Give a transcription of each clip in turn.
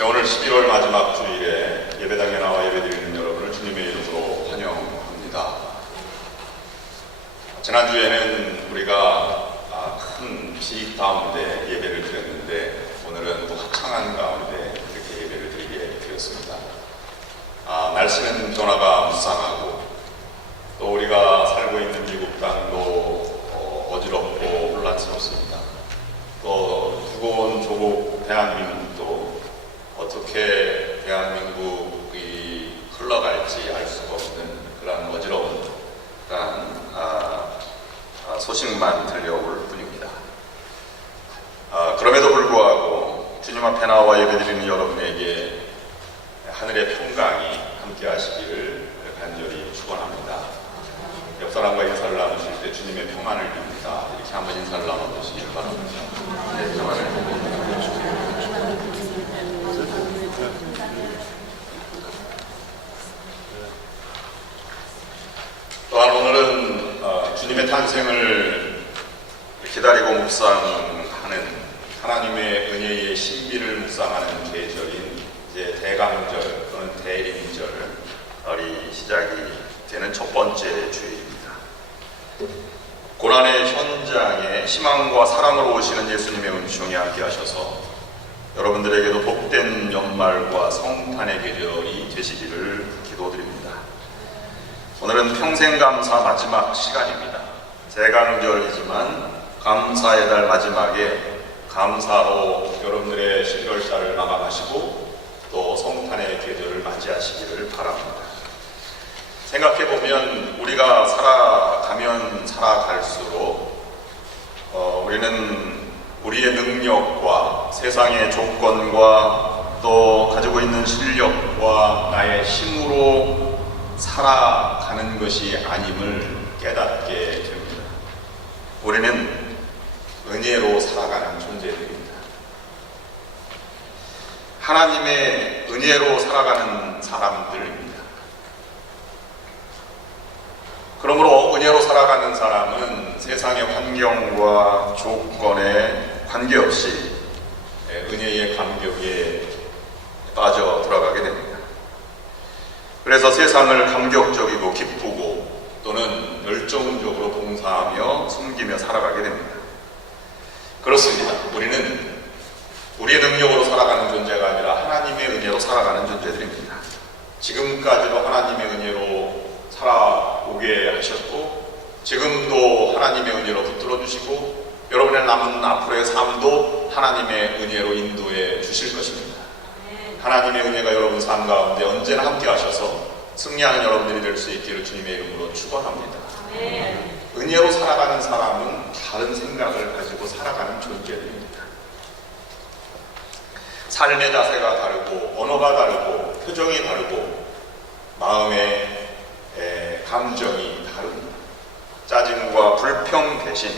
네, 오늘 11월 마지막 주일에 예배당에 나와 예배드리는 여러분을 주님의 이름으로 환영합니다. 지난주에는 우리가 큰 비 가운데 예배를 드렸는데 오늘은 또 화창한 가운데 이렇게 예배를 드리게 되었습니다. 날씨는 변화가 무쌍하고 또 우리가 살고 있는 미국 땅도 어지럽고 혼란스럽습니다. 또 두고 조국 대한민국도 어떻게 대한민국이 흘러갈지 알 수가 없는 그런 어지러운 그런 소식만 들려올 뿐입니다. 그럼에도 불구하고 주님 앞에 나와 예배드리는 여러분에게 하늘의 평강이 함께 하시기를 간절히 축원합니다. 옆 사람과 인사를 나누실 때 주님의 평안을 빕니다. 이렇게 한번 인사를 나눠보시길 바랍니다. 네, 평안을 또한 오늘은 주님의 탄생을 기다리고 묵상하는 하나님의 은혜의 신비를 묵상하는 계절인 이제 대강절 또는 대림절이 시작이 되는 첫 번째 주일입니다. 고난의 현장에 희망과 사랑으로 오시는 예수님의 은총이 함께 하셔서 여러분들에게도 복된 연말과 성탄의 계절이 되시기를 기도드립니다. 오늘은 평생감사 마지막 시간입니다. 대강절이지만 감사의 달 마지막에 감사로 여러분들의 11월달을 마감하시고 또 성탄의 계절을 맞이하시기를 바랍니다. 생각해보면 우리가 살아가면 살아갈수록 우리는 우리의 능력과 세상의 조건과 또 가지고 있는 실력과 나의 힘으로 살아가는 것이 아님을 깨닫게 됩니다. 우리는 은혜로 살아가는 존재들입니다. 하나님의 은혜로 살아가는 사람들입니다. 그러므로 은혜로 살아가는 사람은 세상의 환경과 조건에 관계없이 은혜의 감격에 빠져 들어가게 됩니다. 그래서 세상을 감격적이고 기쁘고 또는 열정적으로 봉사하며 섬기며 살아가게 됩니다. 그렇습니다. 우리는 우리의 능력으로 살아가는 존재가 아니라 하나님의 은혜로 살아가는 존재들입니다. 지금까지도 하나님의 은혜로 살아오게 하셨고 지금도 하나님의 은혜로 붙들어 주시고 여러분의 남은 앞으로의 삶도 하나님의 은혜로 인도해 주실 것입니다. 하나님의 은혜가 여러분 삶 가운데 언제나 함께 하셔서 승리하는 여러분들이 될 수 있기를 주님의 이름으로 축원합니다. 은혜로 살아가는 사람은 다른 생각을 가지고 살아가는 존재들입니다. 삶의 자세가 다르고 언어가 다르고 표정이 다르고 마음의 감정이 다릅니다. 짜증과 불평 대신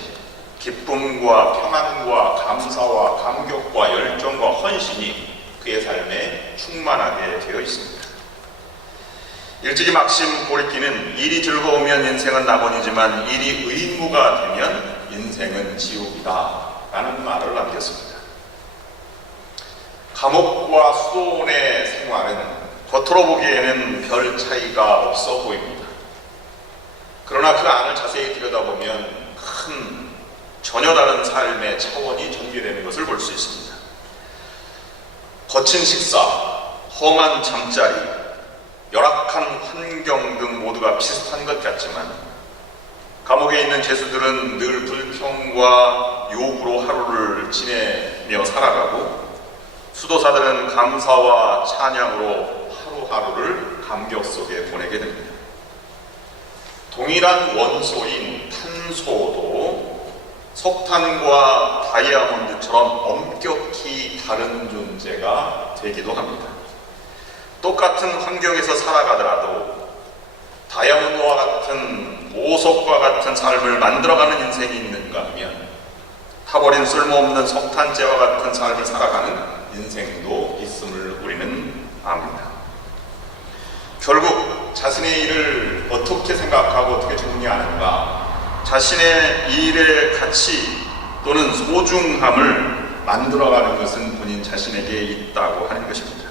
기쁨과 평안과 감사와 감격과 열정과 헌신이 그의 삶에 충만하게 되어 있습니다. 일찍이 막심 고리끼는 일이 즐거우면 인생은 낙원이지만 일이 의무가 되면 인생은 지옥이다 라는 말을 남겼습니다. 감옥과 수도원의 생활은 겉으로 보기에는 별 차이가 없어 보입니다. 그러나 그 안을 자세히 들여다보면 큰 전혀 다른 삶의 차원이 전개되는 것을 볼 수 있습니다. 거친 식사, 험한 잠자리, 열악한 환경 등 모두가 비슷한 것 같지만 감옥에 있는 죄수들은 늘 불평과 욕으로 하루를 지내며 살아가고 수도사들은 감사와 찬양으로 하루하루를 감격 속에 보내게 됩니다. 동일한 원소인 탄소도 석탄과 다이아몬드처럼 엄격히 다른 존재가 되기도 합니다. 똑같은 환경에서 살아가더라도 다이아몬드와 같은 보석과 같은 삶을 만들어가는 인생이 있는가 하면 타버린 쓸모없는 석탄재와 같은 삶을 살아가는 인생도 있음을 우리는 압니다. 결국 자신의 일을 어떻게 생각하고 어떻게 정리하는가, 자신의 일의 가치 또는 소중함을 만들어가는 것은 본인 자신에게 있다고 하는 것입니다.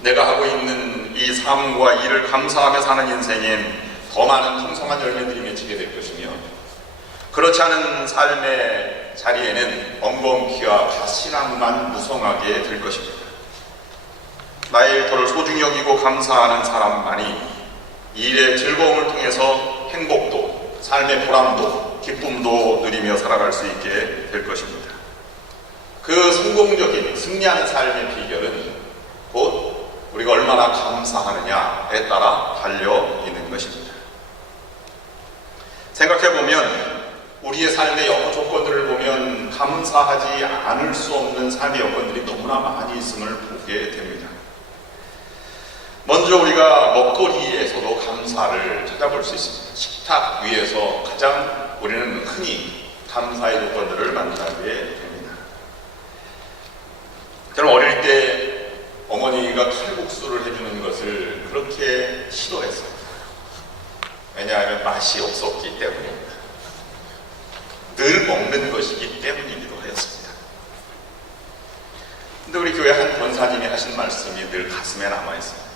내가 하고 있는 이 삶과 일을 감사하며 사는 인생엔 더 많은 풍성한 열매들이 맺히게 될 것이며, 그렇지 않은 삶의 자리에는 엉겅퀴와 가시나무만 무성하게 될 것입니다. 나의 일터를 소중히 여기고 감사하는 사람만이 일의 즐거움을 통해서 행복도, 삶의 보람도, 기쁨도 누리며 살아갈 수 있게 될 것입니다. 그 성공적인 승리하는 삶의 비결은 곧 우리가 얼마나 감사하느냐에 따라 달려 있는 것입니다. 생각해보면 우리의 삶의 여러 조건들을 보면 감사하지 않을 수 없는 삶의 여건들이 너무나 많이 있음을 보게 됩니다. 먼저 우리가 먹거리에서도 감사를 찾아볼 수 있습니다. 식탁 위에서 가장 우리는 흔히 감사의 조건들을 만나게 됩니다. 저는 어릴 때 어머니가 칼국수를 해주는 것을 그렇게 싫어했어요. 왜냐하면 맛이 없었기 때문입니다. 늘 먹는 것이기 때문이기도 하였습니다. 근데 우리 교회 한 권사님이 하신 말씀이 늘 가슴에 남아있습니다.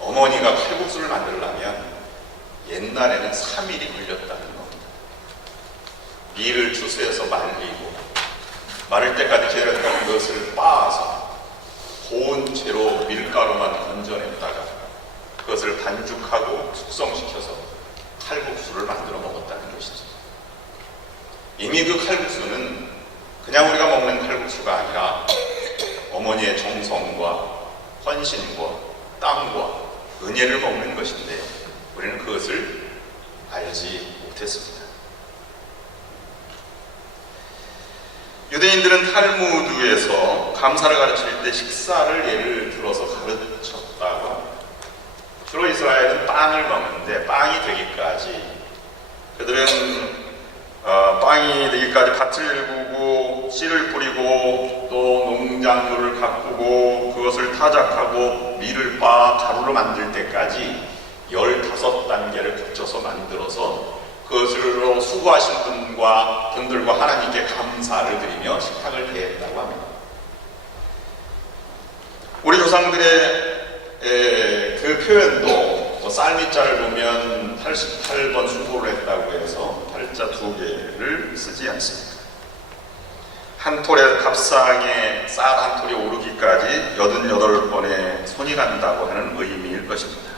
어머니가 칼국수를 만들려면 옛날에는 3일이 걸렸다는 겁니다. 밀을 추수해서 말리고, 마를 때까지 기다렸다가 그것을 빻아서 고운 채로 밀가루만 건져냈다가 그것을 반죽하고 숙성시켜서 칼국수를 만들어 먹었다는 것이죠. 이미 그 칼국수는 그냥 우리가 먹는 칼국수가 아니라 어머니의 정성과 헌신과 땀과 은혜를 먹는 것인데 우리는 그것을 알지 못했습니다. 유대인들은 탈무드에서 감사를 가르칠 때 식사를 예를 들어서 가르쳤다고 합니다. 주로 이스라엘은 빵을 먹는데 빵이 되기까지 그들은 빵이 되기까지 밭을 일구고 씨를 뿌리고 또 농작물을 가꾸고 그것을 타작하고 밀을 빻아 가루로 만들 때까지 15단계를 거쳐서 만들어서 그것으로 수고하신 분들과 하나님께 감사를 드리며 식탁을 대했다고 합니다. 우리 조상들의 그 표현도 쌀밑자를 보면 88번 수고를 했다고 해서 팔자 2개를 쓰지 않습니다. 한 톨의 밥상에 쌀 한 톨이 오르기까지 88번의 손이 간다고 하는 의미일 것입니다.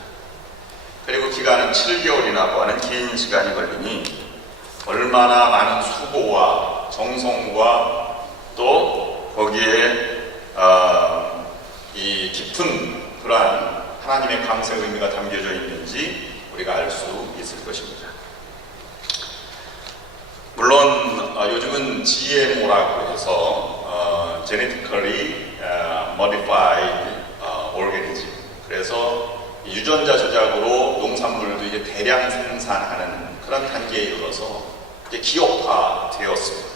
그리고 기간은 7개월이라고 하는 긴 시간이 걸리니 얼마나 많은 수고와 정성과 또 거기에 이 깊은 그러한 하나님의 감사의 의미가 담겨져 있는지 우리가 알 수 있을 것입니다. 물론 요즘은 GMO라고 해서 Genetically Modified Organism, 그래서 유전자 조작으로 농산물도 이제 대량 생산하는 그런 단계에 이르러서 이제 기업화되었습니다.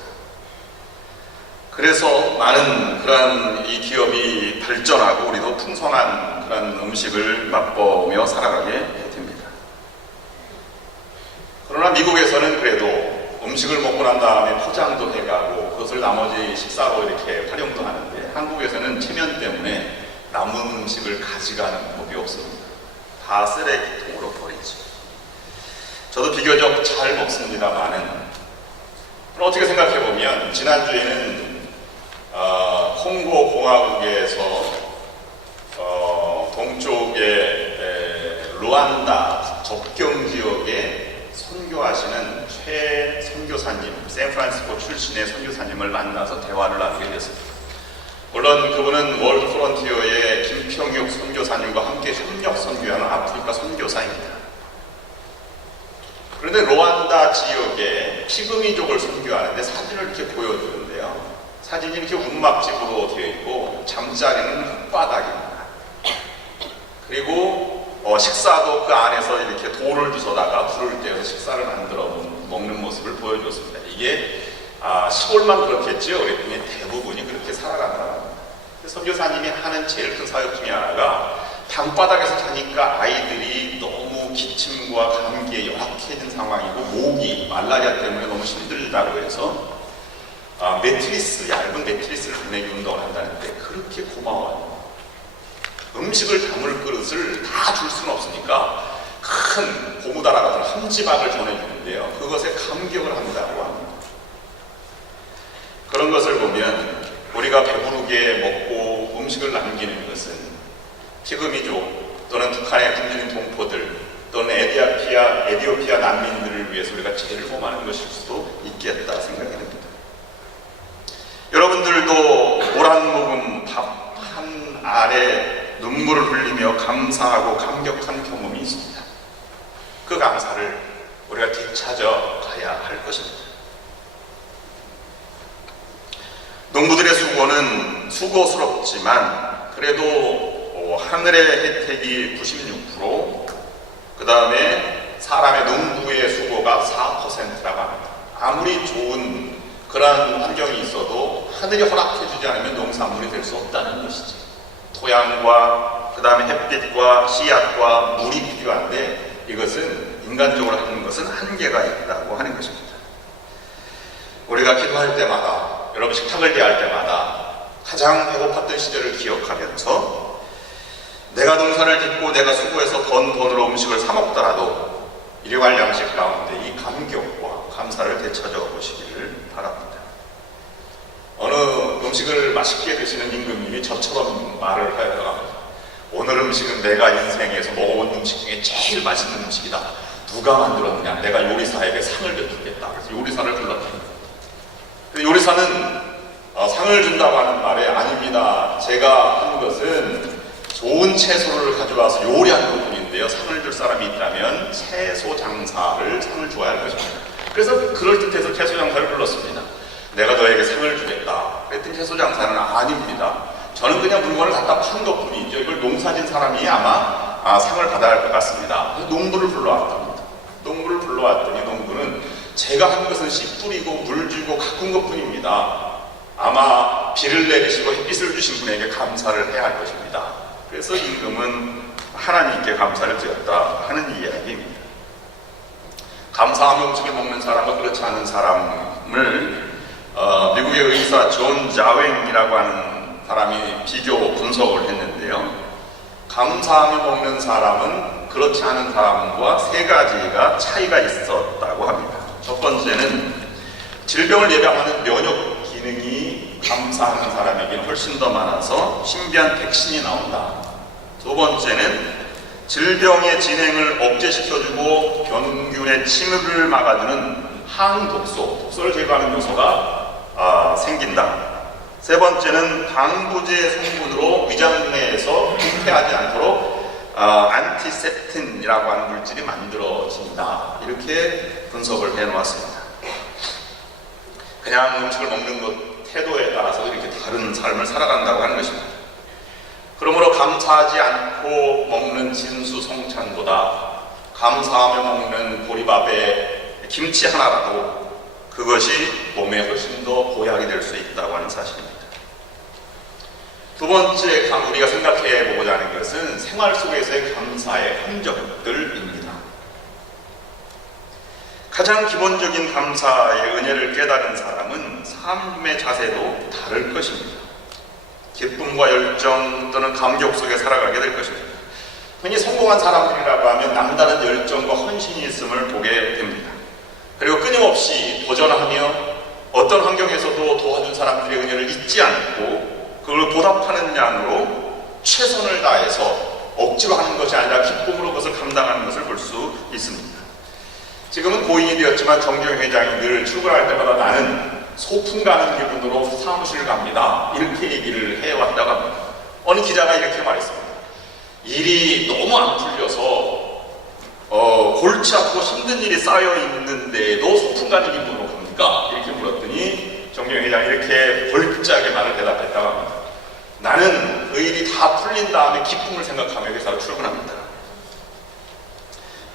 그래서 많은 그런 이 기업이 발전하고 우리도 풍성한 그런 음식을 맛보며 살아가게 됩니다. 그러나 미국에서는 그래도 음식을 먹고 난 다음에 포장도 해가고 그것을 나머지 식사로 이렇게 활용도 하는데 한국에서는 체면 때문에 남은 음식을 가져가는 법이 없습니다. 다 쓰레기통으로 버리죠. 저도 비교적 잘 먹습니다만은 어떻게 생각해보면 지난주에는 콩고 공화국에서 동쪽의 루안다 접경 지역에 선교하시는 최 선교사님, 샌프란시스코 출신의 선교사님을 만나서 대화를 나누게 됐습니다. 물론 그분은 월드 프론티어의 김평육 선교사님과 함께 협력 선교하는 아프리카 선교사입니다. 그런데 루안다 지역에 피그미족을 선교하는데 사진을 이렇게 보여주는데요. 사진이 이렇게 움막집으로 되어 있고 잠자리는 흙바닥입니다. 그리고 식사도 그 안에서 이렇게 돌을 주워다가 불을 떼어서 식사를 만들어 먹는 모습을 보여줬습니다. 이게 시골만 그렇겠죠. 그랬더니 대부분이 그렇게 살아가더라고요. 선교사님이 하는 제일 큰 사역 중에 하나가 방바닥에서 자니까 아이들이 너무 기침과 감기에 열악해진 상황이고 모기, 말라리아 때문에 너무 힘들다고 해서 매트리스, 얇은 매트리스를 보내기 운동을 한다는데 그렇게 고마워요. 음식을 담을 그릇을 다 줄 수는 없으니까 큰 고무다라 같은 함지박을 전해주는데요. 그것에 감격을 한다고 합니다. 그런 것을 보면 우리가 배부르게 먹고 음식을 남기는 것은 피그미족 또는 북한의 굶주린 동포들 또는 에디오피아 난민들을 위해서 우리가 제일 고마운 것일 수도 있겠다 생각이 듭니다. 여러분들도 물 한 모금 밥 한 알에 눈물을 흘리며 감사하고 감격한 경험이 있습니다. 그 감사를 우리가 되찾아 가야 할 것입니다. 농부들의 수고는 수고스럽지만 그래도 하늘의 혜택이 96%, 그 다음에 사람의 농부의 수고가 4%라고 합니다. 아무리 좋은 그런 환경이 있어도 하늘이 허락해주지 않으면 농산물이 될 수 없다는 것이지. 토양과 그 다음에 햇빛과 씨앗과 물이 필요한데 이것은 인간적으로 하는 것은 한계가 있다고 하는 것입니다. 우리가 기도할 때마다, 여러분 식탁을 대할 때마다 가장 배고팠던 시절을 기억하면서 내가 농사를 짓고 내가 수고해서 번 돈으로 음식을 사 먹더라도 일용할 양식 가운데 이 감격과 감사를 되찾아 보시기를 바랍니다. 어느 음식을 맛있게 드시는 임금님이 저처럼 말을 하여갑니다. 오늘 음식은 내가 인생에서 먹어본 음식 중에 제일 맛있는 음식이다. 누가 만들었느냐? 내가 요리사에게 상을 베풀겠다. 그래서 요리사를 불렀답니다. 요리사는 상을 준다고 하는 말에 아닙니다. 제가 한 것은 좋은 채소를 가져와서 요리한 것뿐인데요. 상을 줄 사람이 있다면 채소 장사를 상을 줘야 할 것입니다. 그래서 그럴듯해서 채소 장사를 불렀습니다. 내가 너에게 상을 주겠다. 그랬더니 채소 장사는 아닙니다. 저는 그냥 물건을 갖다 판 것뿐이죠. 이걸 농사진 사람이 아마 상을 받아야 할 것 같습니다. 그래서 농부를 불러왔답니다. 농부를 불러왔더니 농부는 제가 한 것은 씨 뿌리고 물 주고 가꾼 것뿐입니다. 아마 비를 내리시고 햇빛을 주신 분에게 감사를 해야 할 것입니다. 그래서 임금은 하나님께 감사를 드렸다 하는 이야기입니다. 감사하며 음식을 먹는 사람과 그렇지 않은 사람을 미국의 의사 존 자웽이라고 하는 사람이 비교 분석을 했는데요. 감사하며 먹는 사람은 그렇지 않은 사람과 세 가지가 차이가 있었다고 합니다. 첫 번째는 질병을 예방하는 면역 기능이 감사하는 사람에게는 훨씬 더 많아서 신비한 백신이 나온다. 두 번째는 질병의 진행을 억제시켜주고 병균의 침입을 막아주는 항독소를 제거하는 요소가 생긴다. 세 번째는 방부제 성분으로 위장 내에서 부패하지 않도록 안티셉틴이라고 하는 물질이 만들어진다. 이렇게 분석을 해놓았습니다. 그냥 음식을 먹는 것 태도에 따라서 이렇게 다른 삶을 살아간다고 하는 것입니다. 그러므로 감사하지 않고 먹는 진수성찬보다 감사하며 먹는 보리밥에 김치 하나라도 그것이 몸에 훨씬 더 보약이 될 수 있다고 하는 사실입니다. 두 번째 우리가 생각해 보고자 하는 것은 생활 속에서의 감사의 흔적들입니다. 가장 기본적인 감사의 은혜를 깨달은 사람은 삶의 자세도 다를 것입니다. 기쁨과 열정 또는 감격 속에 살아가게 될 것입니다. 흔히 성공한 사람들이라고 하면 남다른 열정과 헌신이 있음을 보게 됩니다. 그리고 끊임없이 도전하며 어떤 환경에서도 도와준 사람들의 은혜를 잊지 않고 그걸 보답하는 양으로 최선을 다해서 억지로 하는 것이 아니라 기쁨으로 그것을 감당하는 것을 볼 수 있습니다. 지금은 고인이 되었지만 정경 회장이 늘 출근할 때마다 나는 소풍 가는 기분으로 사무실 갑니다. 이렇게 얘기를 해왔다고 합니다. 어느 기자가 이렇게 말했습니다. 일이 너무 안 풀려서 골치 아프고 힘든 일이 쌓여 있는데도 소풍 가는 기분으로 갑니까? 이렇게 물었더니 정경 회장이 이렇게 벌짝에 말을 대답했다고 합니다. 나는 그 일이 다 풀린 다음에 기쁨을 생각하며 회사로 출근합니다.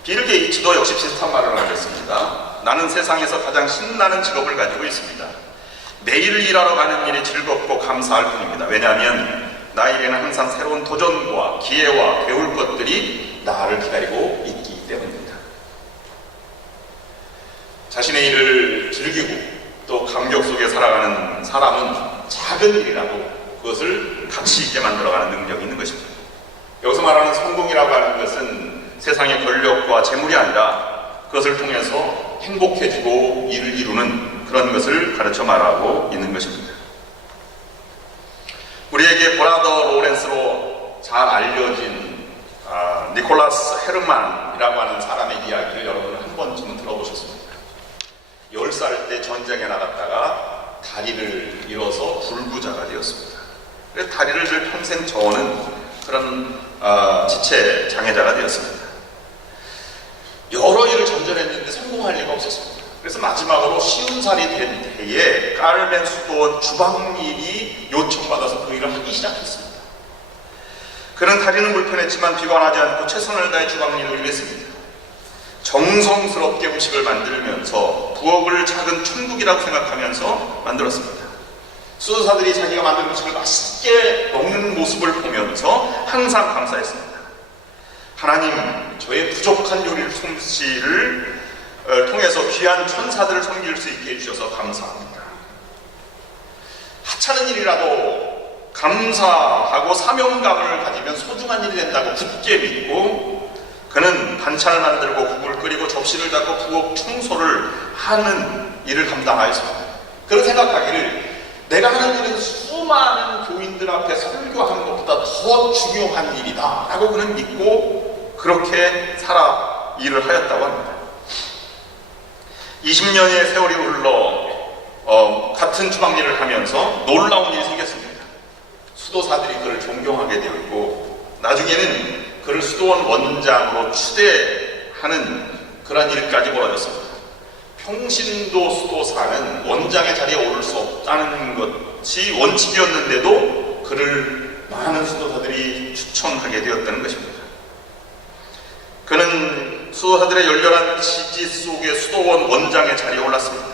빌 게이츠도 역시 비슷한 말을 하셨습니다. 나는 세상에서 가장 신나는 직업을 가지고 있습니다. 매일 일하러 가는 일이 즐겁고 감사할 뿐입니다. 왜냐하면 나에게는 항상 새로운 도전과 기회와 배울 것들이 나를 기다리고 있기 때문입니다. 자신의 일을 즐기고 또 공격 속에 살아가는 사람은 작은 일이라도 그것을 가치 있게 만들어가는 능력이 있는 것입니다. 여기서 말하는 성공이라고 하는 것은 세상의 권력과 재물이 아니라 그것을 통해서 행복해지고 일을 이루는 그런 것을 가르쳐 말하고 있는 것입니다. 우리에게 버라더 로렌스로 잘 알려진 니콜라스 헤르만이라고 하는 사람의 이야기를 여러분은 한 번쯤은 들어보셨습니까? 10살 때 전쟁에 나갔다가 다리를 잃어서 불구자가 되었습니다. 그래서 다리를 늘 평생 저는 그런 지체 장애자가 되었습니다. 여러 일을 전전했는데 성공할 리가 없었습니다. 그래서 마지막으로 50살이 된 해에 까르멘 수도원 주방일이 요청받아서 그 일을 하기 시작했습니다. 그는 다리는 불편했지만 비관하지 않고 최선을 다해 주방일을 일했습니다. 정성스럽게 음식을 만들면서 부엌을 작은 천국이라고 생각하면서 만들었습니다. 수도사들이 자기가 만든 음식을 맛있게 먹는 모습을 보면서 항상 감사했습니다. 하나님, 저의 부족한 요리 솜씨를 통해서 귀한 천사들을 섬길 수 있게 해주셔서 감사합니다. 하찮은 일이라도 감사하고 사명감을 가지면 소중한 일이 된다고 굳게 믿고 그는 반찬을 만들고 국을 끓이고 접시를 닦고 부엌 청소를 하는 일을 감당하였습니다. 그런 생각하기를 내가 하는 일은 수많은 교인들 앞에 설교하는 것보다 더 중요한 일이다 라고 그는 믿고 그렇게 살아 일을 하였다고 합니다. 20년의 세월이 흘러 같은 주방일을 하면서 놀라운 일이 생겼습니다. 수도사들이 그를 존경하게 되었고 나중에는 그를 수도원 원장으로 추대하는 그런 일까지 벌어졌습니다. 평신도 수도사는 원장의 자리에 오를 수 없다는 것이 원칙이었는데도 그를 많은 수도사들이 추천하게 되었다는 것입니다. 그는 수도사들의 열렬한 지지 속에 수도원 원장의 자리에 올랐습니다.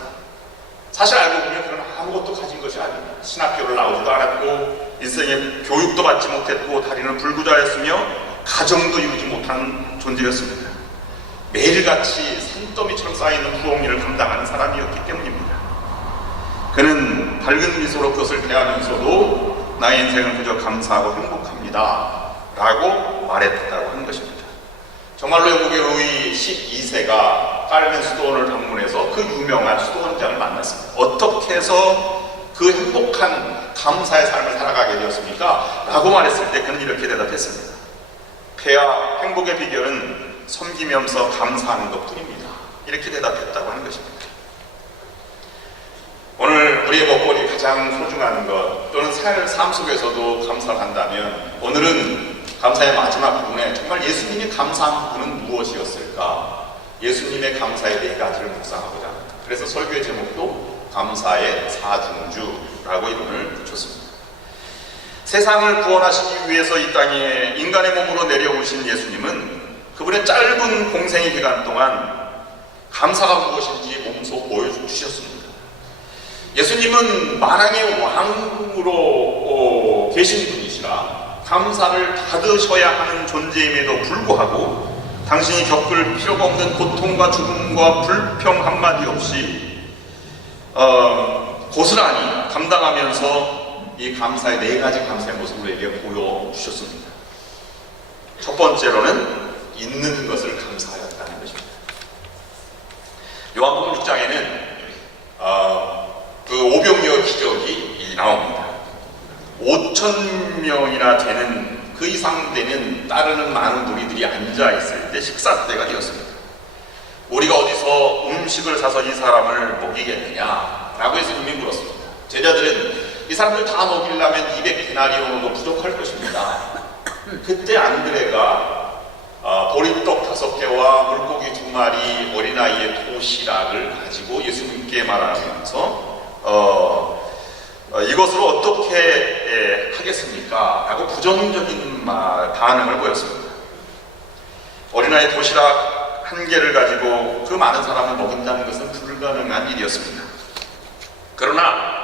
사실 알고 보면 그는 아무것도 가진 것이 아닙니다. 신학교를 나오지도 않았고 인생의 교육도 받지 못했고 다리는 불구자였으며 가정도 이루지 못한 존재였습니다. 매일같이 산더미처럼 쌓이는 부엌일을 감당하는 사람이었기 때문입니다. 그는 밝은 미소로 그것을 대하면서도 나의 인생은 그저 감사하고 행복합니다 라고 말했다고 하는 것입니다. 정말로 영국의 루이 12세가 까르멘 수도원을 방문해서 그 유명한 수도원장을 만났습니다. 어떻게 해서 그 행복한 감사의 삶을 살아가게 되었습니까? 라고 말했을 때 그는 이렇게 대답했습니다. 폐하 행복의 비결은 섬기면서 감사하는 것뿐입니다. 이렇게 대답했다고 하는 것입니다. 오늘 우리의 먹거리 가장 소중한 것 또는 삶 속에서도 감사를 한다면 오늘은 감사의 마지막 부분에 정말 예수님이 감사한 부분은 무엇이었을까? 예수님의 감사의 4가지를 묵상하고자 합니다. 그래서 설교의 제목도 감사의 사중주라고 이름을 붙였습니다. 세상을 구원하시기 위해서 이 땅에 인간의 몸으로 내려오신 예수님은 그분의 짧은 공생의 기간 동안 감사가 무엇인지 몸소 보여주셨습니다. 예수님은 만왕의 왕으로 계신 분이시라 감사를 받으셔야 하는 존재임에도 불구하고 당신이 겪을 필요가 없는 고통과 죽음과 불평 한마디 없이 고스란히 감당하면서 이 감사의 4가지 감사의 모습을 우리에게 보여주셨습니다. 첫 번째로는 있는 것을 감사하였다는 것입니다. 요한복음 6장에는 그 오병이어 기적이 나옵니다. 5,000명이나 되는 그 이상 되는 따르는 많은 무리들이 앉아있을 때 식사 때가 되었습니다. 우리가 어디서 음식을 사서 이 사람을 먹이겠느냐 라고 예수님이 물었습니다. 제자들은 이 사람들 다 먹이려면 200데나리온으로 부족할 것입니다. 그때 안드레가 보리떡 5개와 물고기 2마리 어린아이의 도시락을 가지고 예수님께 말하면서 이것으로 어떻게 하겠습니까? 라고 부정적인 반응을 보였습니다. 어린아이 도시락 1개를 가지고 그 많은 사람을 먹인다는 것은 불가능한 일이었습니다. 그러나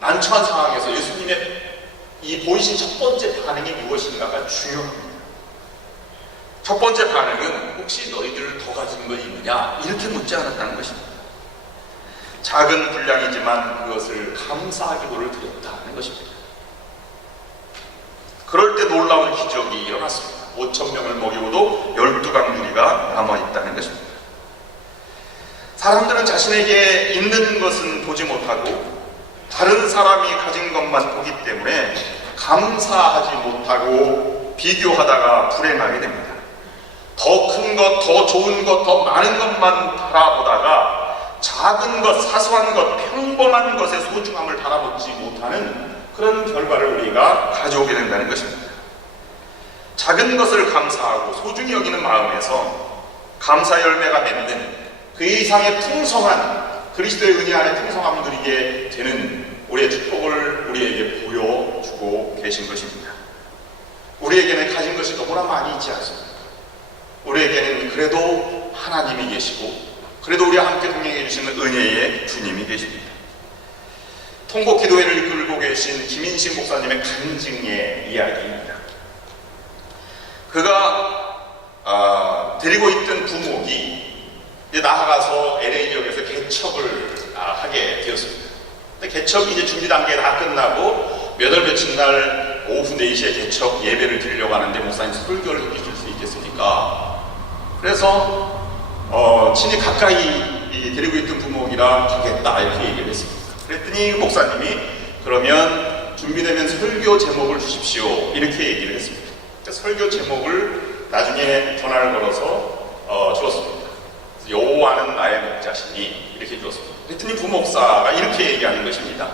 난처한 상황에서 예수님의 이 보이신 첫 번째 반응이 무엇인가가 중요합니다. 첫 번째 반응은 혹시 너희들 더 가진 거 있느냐? 이렇게 묻지 않았다는 것입니다. 작은 분량이지만 그것을 감사 기도를 드렸다는 것입니다. 그럴 때 놀라운 기적이 일어났습니다. 5,000명을 먹이고도 12강줄이가 남아있다는 것입니다. 사람들은 자신에게 있는 것은 보지 못하고 다른 사람이 가진 것만 보기 때문에 감사하지 못하고 비교하다가 불행하게 됩니다. 더 큰 것, 더 좋은 것, 더 많은 것만 바라보다가 작은 것, 사소한 것, 평범한 것의 소중함을 바라보지 못하는 그런 결과를 우리가 가져오게 된다는 것입니다. 작은 것을 감사하고 소중히 여기는 마음에서 감사 열매가 맺는 그 이상의 풍성한 그리스도의 은혜 안에 풍성함을 누리게 되는 우리의 축복을 우리에게 보여주고 계신 것입니다. 우리에게는 가진 것이 너무나 많이 있지 않습니까? 우리에게는 그래도 하나님이 계시고 그래도 우리와 함께 동행해 주시는 은혜의 주님이 계십니다. 통곡 기도회를 이끌고 계신 김인식 목사님의 간증의 이야기입니다. 그가 데리고 있던 부목이 나아가서 LA 지역에서 개척을 하게 되었습니다. 근데 개척이 이제 준비 단계 다 끝나고 몇 월 며칠 날 오후 4시에 개척 예배를 드리려고 하는데 목사님 설교를 해주실 수 있겠습니까? 그래서 친히 가까이 데리고 있던 부목이라 가겠다 이렇게 얘기를 했습니다. 그랬더니 목사님이 그러면 준비되면 설교 제목을 주십시오 이렇게 얘기를 했습니다. 설교 제목을 나중에 전화를 걸어서 주었습니다. 여호와는 나의 목자시니 이렇게 주었습니다. 그랬더니 부목사가 이렇게 얘기하는 것입니다.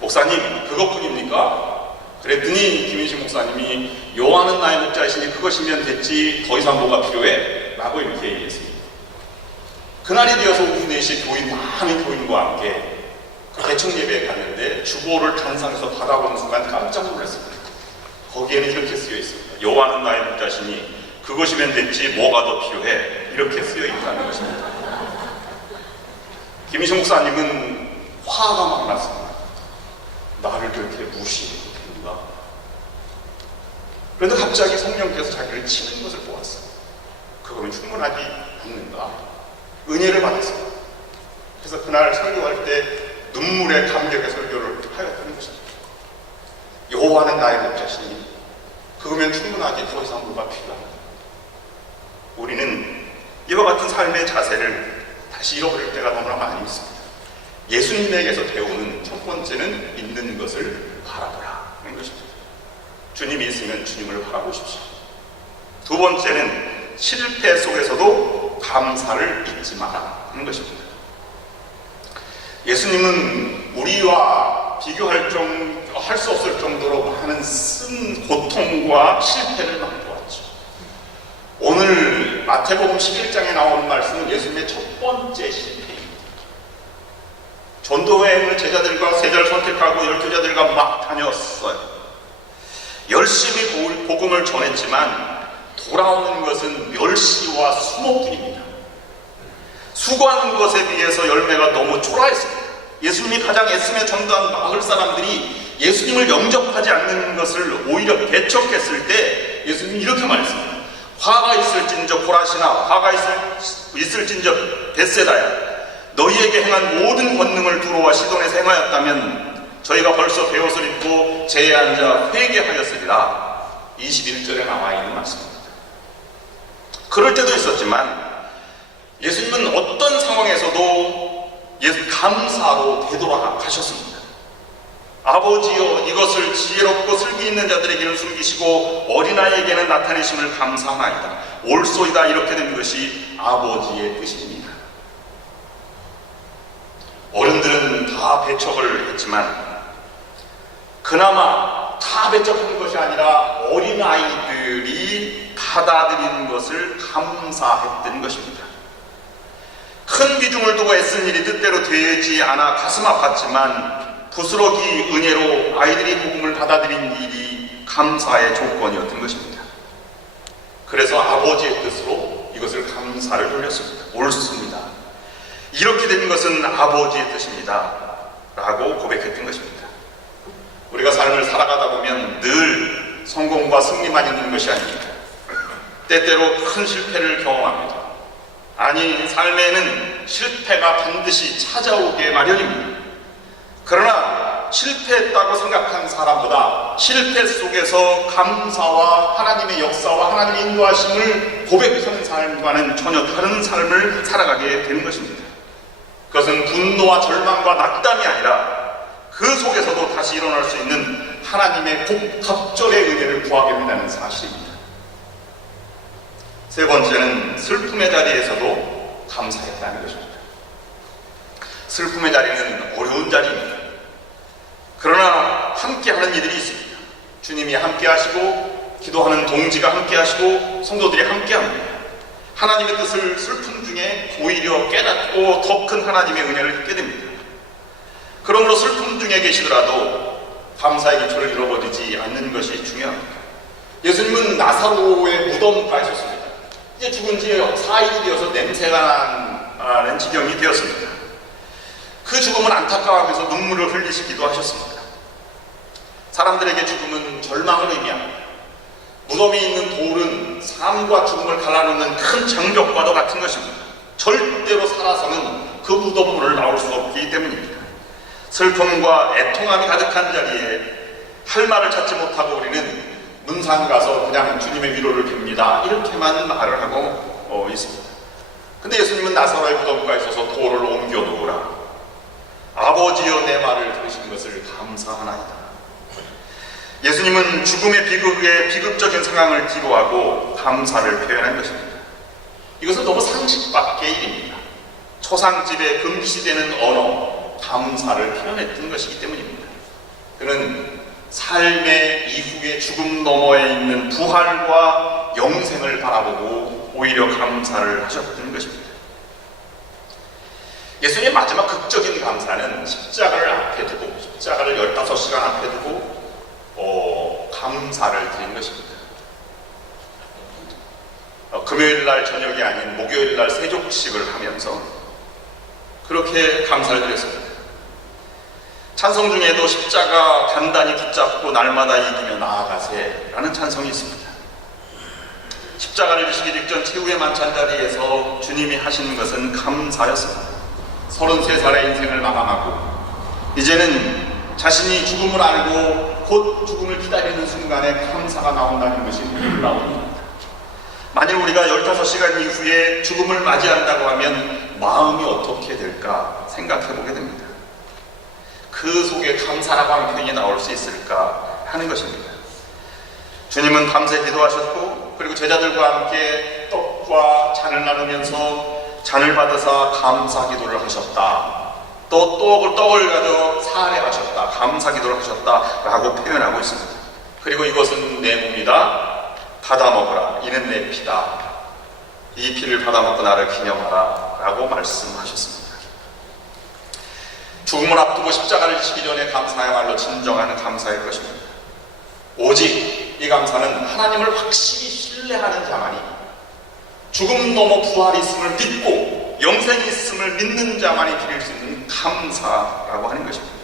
목사님 그것뿐입니까? 그랬더니 김인식 목사님이 여호와는 나의 목자시니 그것이면 됐지 더 이상 뭐가 필요해? 라고 이렇게 얘기했습니다. 그날이 되어서 오후 4시에 많은 교인과 함께 그 개척 예배에 갔는데 주보를 단상에서 받아보는 순간 깜짝 놀랐습니다. 거기에는 이렇게 쓰여 있습니다. 여호와는 나의 목자시니 그것이면 됐지 뭐가 더 필요해? 이렇게 쓰여 있다는 것입니다. 김인식 목사님은 화가 막 났습니다. 나를 그렇게 무시했는가? 그런데 갑자기 성령께서 자기를 치는 것을 보았어요. 그거는 충분하지 않는가? 은혜를 받았습니다. 그래서 그날 설교할 때 눈물의 감격의 설교를 하였다는 것입니다. 여호와는 나의 목자시니 그거면 충분하지 더 이상 뭐가 필요합니다. 우리는 이와 같은 삶의 자세를 다시 잃어버릴 때가 너무나 많이 있습니다. 예수님에게서 배우는 첫 번째는 있는 것을 바라보라는 것입니다. 주님이 있으면 주님을 바라보십시오. 두 번째는 실패 속에서도 감사를 잊지 마라는 것입니다. 예수님은 우리와 비교할 할 수 없을 정도로 많은 쓴 고통과 실패를 맛보았죠. 오늘 마태복음 11장에 나오는 말씀은 예수님의 첫 번째 실패입니다. 전도여행을 제자들과 세자를 선택하고 열두자들과 막 다녔어요. 열심히 복음을 전했지만 돌아오는 것은 멸시와 수모뿐입니다. 수고하는 것에 비해서 열매가 너무 초라했습니다. 예수님이 가장 애쓰며 전도한 마을 사람들이 예수님을 영접하지 않는 것을 오히려 배척했을 때 예수님이 이렇게 말했습니다. 화가 있을진저 고라시나 화가 있을진저 벳세다야 너희에게 행한 모든 권능을 두로와 시돈에서 행하였다면 저희가 벌써 베옷을 입고 제에 앉아 회개하였으리라. 21절에 나와 있는 말씀입니다. 그럴 때도 있었지만 예수님은 어떤 상황에서도 감사로 되돌아가셨습니다. 아버지여 이것을 지혜롭고 슬기 있는 자들에게는 숨기시고 어린아이에게는 나타내심을 감사하나이다. 옳소이다. 이렇게 된 것이 아버지의 뜻입니다. 어른들은 다 배척을 했지만 그나마 다 배척한 것이 아니라 어린아이들이 받아들이는 것을 감사했던 것입니다. 큰 비중을 두고 애쓴 일이 뜻대로 되지 않아 가슴 아팠지만 부스러기 은혜로 아이들이 복음을 받아들인 일이 감사의 조건이었던 것입니다. 그래서 아버지의 뜻으로 이것을 감사를 돌렸습니다. 옳습니다. 이렇게 된 것은 아버지의 뜻입니다. 라고 고백했던 것입니다. 우리가 삶을 살아가다 보면 늘 성공과 승리만 있는 것이 아닙니다. 때때로 큰 실패를 경험합니다. 아니 삶에는 실패가 반드시 찾아오게 마련입니다. 그러나 실패했다고 생각한 사람보다 실패 속에서 감사와 하나님의 역사와 하나님의 인도하심을 고백하는 삶과는 전혀 다른 삶을 살아가게 되는 것입니다. 그것은 분노와 절망과 낙담이 아니라 그 속에서도 다시 일어날 수 있는 하나님의 갑절의 은혜를 구하게 된다는 사실입니다. 세 번째는 슬픔의 자리에서도 감사했다는 것입니다. 슬픔의 자리는 어려운 자리입니다. 그러나 함께하는 이들이 있습니다. 주님이 함께하시고 기도하는 동지가 함께하시고 성도들이 함께합니다. 하나님의 뜻을 슬픔 중에 오히려 깨닫고 더 큰 하나님의 은혜를 잊게 됩니다. 그러므로 슬픔 중에 계시더라도 감사의 기초를 잃어버리지 않는 것이 중요합니다. 예수님은 나사로의 무덤가에 있었습니다. 이제 죽은 지 4일이 되어서 냄새가 나는 지경이 되었습니다. 그 죽음을 안타까워하면서 눈물을 흘리시기도 하셨습니다. 사람들에게 죽음은 절망을 의미합니다. 무덤이 있는 돌은 삶과 죽음을 갈라놓는 큰 장벽과도 같은 것입니다. 절대로 살아서는 그 무덤문을 나올 수 없기 때문입니다. 슬픔과 애통함이 가득한 자리에 할 말을 찾지 못하고 우리는 문상 가서 그냥 주님의 위로를 빕니다. 이렇게만 말을 하고 있습니다. 근데 예수님은 나사로의 무덤가에 있어서 돌을 옮겨 놓으라. 아버지여 내 말을 들으신 것을 감사하나이다. 예수님은 죽음의 비극적인 상황을 기도하고 감사를 표현한 것입니다. 이것은 너무 상식 밖의 일입니다. 초상집에 금기시되는 언어, 감사를 표현했던 것이기 때문입니다. 그는 삶의 이후의 죽음 너머에 있는 부활과 영생을 바라보고 오히려 감사를 하셨던 것입니다. 예수님의 마지막 극적인 감사는 십자가를 앞에 두고, 십자가를 15시간 앞에 두고 감사를 드린 것입니다. 금요일날 저녁이 아닌 목요일날 세족식을 하면서 그렇게 감사를 드렸습니다. 찬송 중에도 십자가 단단히 붙잡고 날마다 이기며 나아가세 라는 찬송이 있습니다. 십자가를 지시기 직전 최후의 만찬 자리에서 주님이 하시는 것은 감사였습니다. 33살의 인생을 마감하고 이제는 자신이 죽음을 알고 곧 죽음을 기다리는 순간에 감사가 나온다는 것이 놀라운 일입니다. 만일 우리가 15시간 이후에 죽음을 맞이한다고 하면 마음이 어떻게 될까 생각해 보게 됩니다. 그 속에 감사라고 하는 표현이 나올 수 있을까 하는 것입니다. 주님은 밤새 기도하셨고 그리고 제자들과 함께 떡과 잔을 나누면서 잔을 받으사 감사 기도를 하셨다. 또 떡을 가져 사례하셨다. 감사 기도를 하셨다 라고 표현하고 있습니다. 그리고 이것은 내 몸이다. 받아 먹으라. 이는 내 피다. 이 피를 받아 먹고 나를 기념하라 라고 말씀하셨습니다. 죽음을 앞두고 십자가를 지기 전에 감사야말로 진정한 감사일 것입니다. 오직 이 감사는 하나님을 확실히 신뢰하는 자만이 죽음 넘어 부활이 있음을 믿고 영생이 있음을 믿는 자만이 드릴 수 있는 감사라고 하는 것입니다.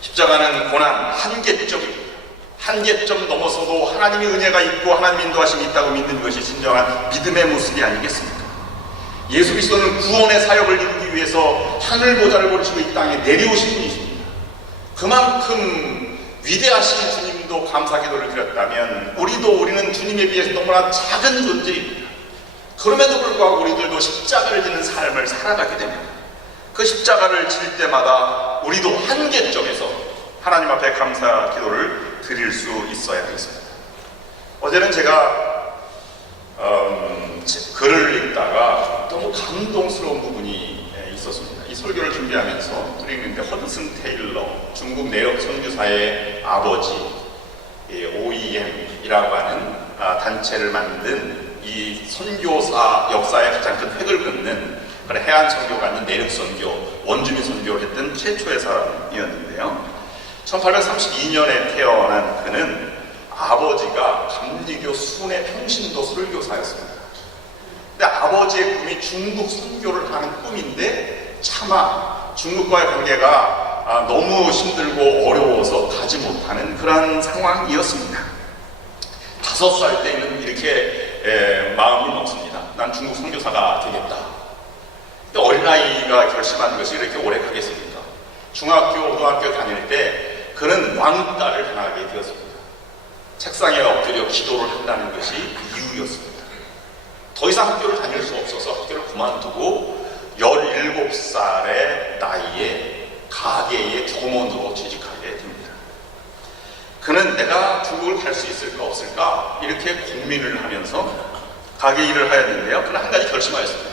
십자가는 고난 한계점입니다. 한계점 넘어서도 하나님의 은혜가 있고 하나님의 인도하심이 있다고 믿는 것이 진정한 믿음의 모습이 아니겠습니까? 예수 그리스도는 구원의 사역을 이루기 위해서 하늘 보좌를 버리시고 이 땅에 내려오신 분이십니다. 그만큼 위대하신 주님도 감사 기도를 드렸다면 우리는 주님에 비해서 너무나 작은 존재입니다. 그럼에도 불구하고 우리들도 십자가를 지는 삶을 살아가게 됩니다. 그 십자가를 질 때마다 우리도 한계점에서 하나님 앞에 감사 기도를 드릴 수 있어야 하겠습니다. 어제는 제가 글을 읽다가 너무 감동스러운 부분이 있었습니다. 이 설교를 준비하면서 드리는데 허드슨 테일러, 중국 내역 선교사의 아버지, OEM이라고 하는 단체를 만든 이 선교사 역사의 가장 큰 획을 긋는 해안 선교가 아닌 내륙 선교, 원주민 선교를 했던 최초의 사람이었는데요. 1832년에 태어난 그는 아버지가 감리교 순회 평신도 설교사였습니다. 근데 아버지의 꿈이 중국 선교를 하는 꿈인데 차마 중국과의 관계가 너무 힘들고 어려워서 가지 못하는 그런 상황이었습니다. 5살 때는 이렇게 마음을 먹습니다. 난 중국 선교사가 되겠다. 결심한 것이 이렇게 오래 가겠습니까? 중학교, 고등학교 다닐 때 그는 왕따를 당하게 되었습니다. 책상에 엎드려 기도를 한다는 것이 이유였습니다. 더 이상 학교를 다닐 수 없어서 학교를 그만두고 17살의 나이에 가게의 교문으로 취직하게 됩니다. 그는 내가 중국을 갈 수 있을까 없을까 이렇게 고민을 하면서 가게 일을 하였는데요. 그는 한 가지 결심하였습니다.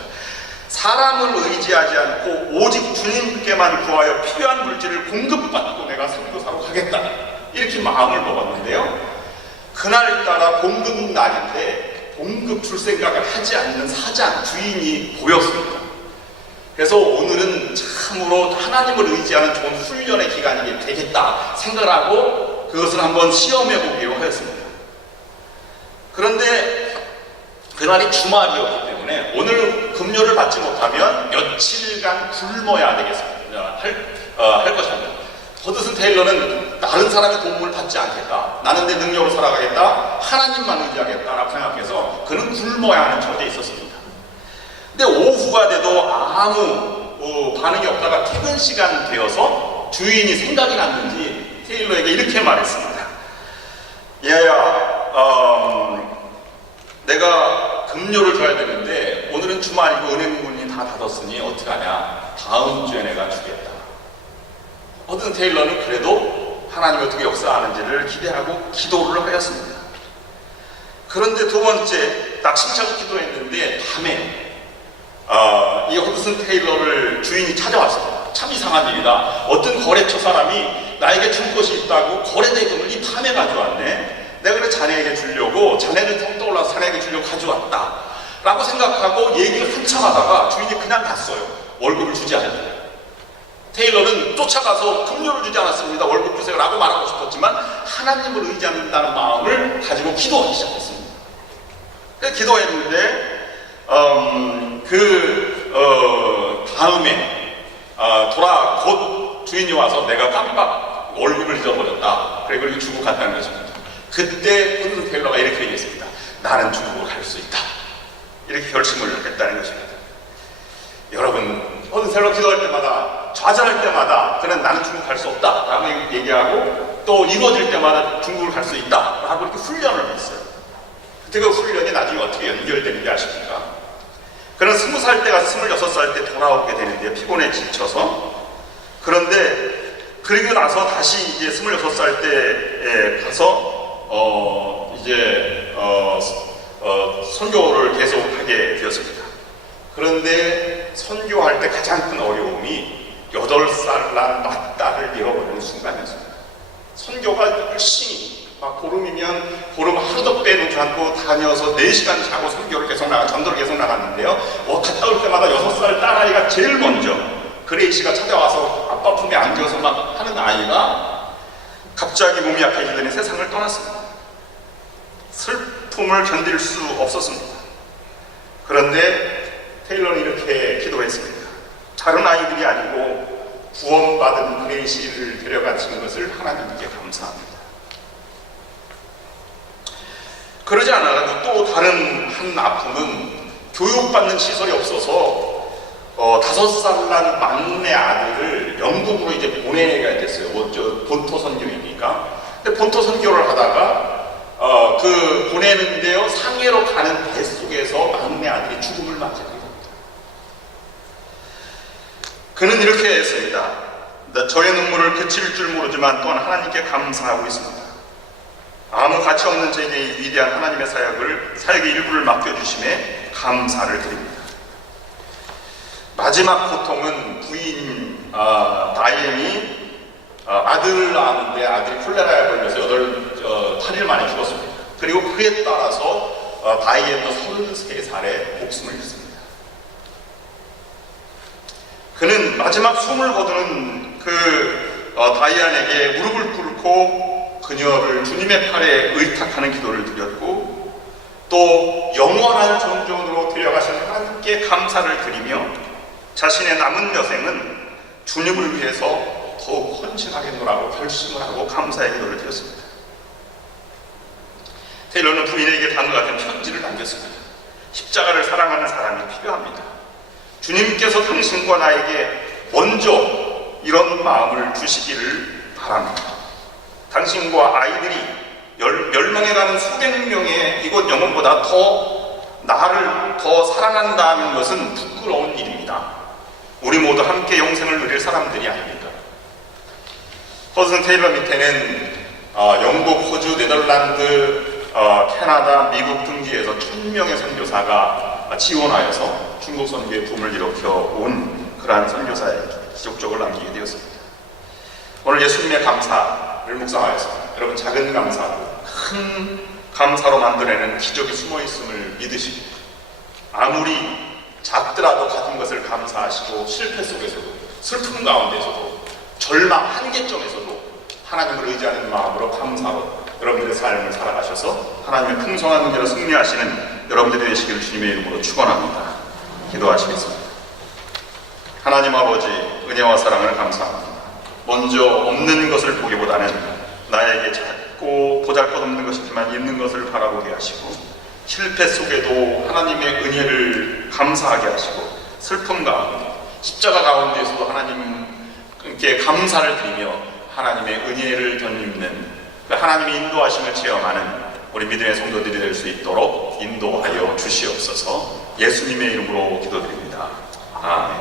사람을 의지하지 않고 오직 주님께만 구하여 필요한 물질을 공급받고 내가 선교사로 가겠다, 이렇게 마음을 먹었는데요. 그날따라 공급 날인데 공급 줄 생각을 하지 않는 사장, 주인이 보였습니다. 그래서 오늘은 참으로 하나님을 의지하는 좋은 훈련의 기간이 되겠다 생각을 하고 그것을 한번 시험해 보기로 하였습니다. 그런데 그날이 주말이었기 때문에 오늘 금요를 받지 못하면 며칠간 굶어야 되겠습니다. 할 것입니다. 허드슨 테일러는 다른 사람의 도움을 받지 않겠다, 나는 내 능력으로 살아가겠다, 하나님만 의지하겠다라고 생각해서 그는 굶어야 하는 처지에 있었습니다. 근데 오후가 돼도 아무 반응이 없다가 퇴근 시간 되어서 주인이 생각이 났는지 테일러에게 이렇게 말했습니다. 얘야, 내가 금요를 줘야 되는데 오늘은 주말이고 은행문이 다 닫았으니 어떡하냐, 다음 주에 내가 주겠다. 허드슨 테일러는 그래도 하나님이 어떻게 역사하는지를 기대하고 기도를 하였습니다. 그런데 두 번째, 낙심차고 기도했는데 밤에 이 허드슨 테일러를 주인이 찾아왔습니다. 참 이상한 일이다. 어떤 거래처 사람이 나에게 줄 것이 있다고 거래대금을 이 밤에 가져왔네. 내가 그래 자네에게 주려고, 자네는 좀 떠올라서 자네에게 주려고 가져왔다 라고 생각하고 얘기를 한참 하다가 주인이 그냥 갔어요. 월급을 주지 않는다. 테일러는 쫓아가서 금요를 주지 않았습니다, 월급 주세요 라고 말하고 싶었지만 하나님을 의지한다는 마음을 가지고 기도하기 시작했습니다. 그래서 기도했는데 다음에 곧 주인이 와서 내가 깜빡 월급을 잊어버렸다, 그리고 주고 갔다는 것입니다. 그때 허드슨 테일러가 이렇게 얘기했습니다. 나는 중국을 갈 수 있다, 이렇게 결심을 했다는 것입니다. 여러분, 허드슨 테일러 기도할 때마다, 좌절할 때마다 그는 나는 중국 갈 수 없다 라고 얘기하고, 또 이루어질 때마다 중국을 갈 수 있다 라고 이렇게 훈련을 했어요. 그때 그 훈련이 나중에 어떻게 연결되는지 아십니까? 그는 20살 때 가서 26살 때 돌아오게 되는데 피곤해 지쳐서, 그런데 그리고 나서 다시 이제 26살 때에 가서 선교를 계속하게 되었습니다. 그런데 선교할 때 가장 큰 어려움이 8살 난 맏딸을 잃어버리는 순간이었습니다. 선교가 열심히 막 보름이면 보름 하루도 빼놓지 않고 다녀서 4시간 자고 선교를 계속 전도를 계속 나갔는데요. 갔다 올 때마다 6살 딸아이가 제일 먼저 그레이시가 찾아와서 아빠 품에 안겨서 막 하는 아이가 갑자기 몸이 약해지더니 세상을 떠났습니다. 슬픔을 견딜 수 없었습니다. 그런데 테일러는 이렇게 기도했습니다. 다른 아이들이 아니고 구원받은 그레이시를 데려가신 것을 하나님께 감사합니다. 그러지 않아도 또 다른 한 아픔은 교육받는 시설이 없어서 5살 난 막내 아들을 영국으로 이제 보내야 됐어요. 본토 선교이니까. 근데 본토 선교를 하다가 보내는데요, 상해로 가는 배 속에서 막내 아들이 죽음을 맞게 됩니다. 그는 이렇게 했습니다. 저의 눈물을 그칠 줄 모르지만 또한 하나님께 감사하고 있습니다. 아무 가치 없는 제게 이 위대한 하나님의 사역의 일부를 맡겨주심에 감사를 드립니다. 마지막 고통은 부인 다이앤이 아들을 낳았는데 아들이 콜레라에 걸려서 8일 만에 죽었습니다. 그리고 그에 따라서 다이앤도 33살에 목숨을 잃습니다. 그는 마지막 숨을 거두는 다이앤에게 무릎을 꿇고 그녀를 주님의 팔에 의탁하는 기도를 드렸고, 또 영원한 존존으로 데려가신 하나님께 감사를 드리며 자신의 남은 여생은 주님을 위해서 더욱 헌신하겠노라고 결심을 하고 감사의 기도를 드렸습니다. 테일러는 부인에게 다음과 같은 편지를 남겼습니다. 십자가를 사랑하는 사람이 필요합니다. 주님께서 당신과 나에게 먼저 이런 마음을 주시기를 바랍니다. 당신과 아이들이 멸망해가는 수백 명의 이곳 영혼보다 나를 더 사랑한다는 것은 부끄러운 일입니다. 우리 모두 함께 영생을 누릴 사람들이 아닙니까? 허슨 테일러 밑에는 영국, 호주, 네덜란드, 캐나다, 미국 등지에서 1000명의 선교사가 지원하여서 중국 선교의 붐을 일으켜 온 그러한 선교사의 기록적을 남기게 되었습니다. 오늘 예수님의 감사를 묵상하여서 여러분 작은 감사도 큰 감사로 만들어내는 기적이 숨어있음을 믿으시고 아무리 작더라도 가진 것을 감사하시고 실패 속에서도 슬픔 가운데서도 절망 한계점에서도 하나님을 의지하는 마음으로 감사로 여러분들의 삶을 살아가셔서 하나님의 풍성한 은혜로 승리하시는 여러분들이 되시기를 주님의 이름으로 축원합니다. 기도하시겠습니다. 하나님 아버지 은혜와 사랑을 감사합니다. 먼저 없는 것을 보기보다는 나에게 작고 보잘것없는 것이지만 있는 것을 바라보게 하시고 실패 속에도 하나님의 은혜를 감사하게 하시고 슬픔 가운데 십자가 가운데에서도 하나님께 감사를 드리며 하나님의 은혜를 덧입는 하나님의 인도하심을 체험하는 우리 믿음의 성도들이 될 수 있도록 인도하여 주시옵소서. 예수님의 이름으로 기도드립니다. 아멘.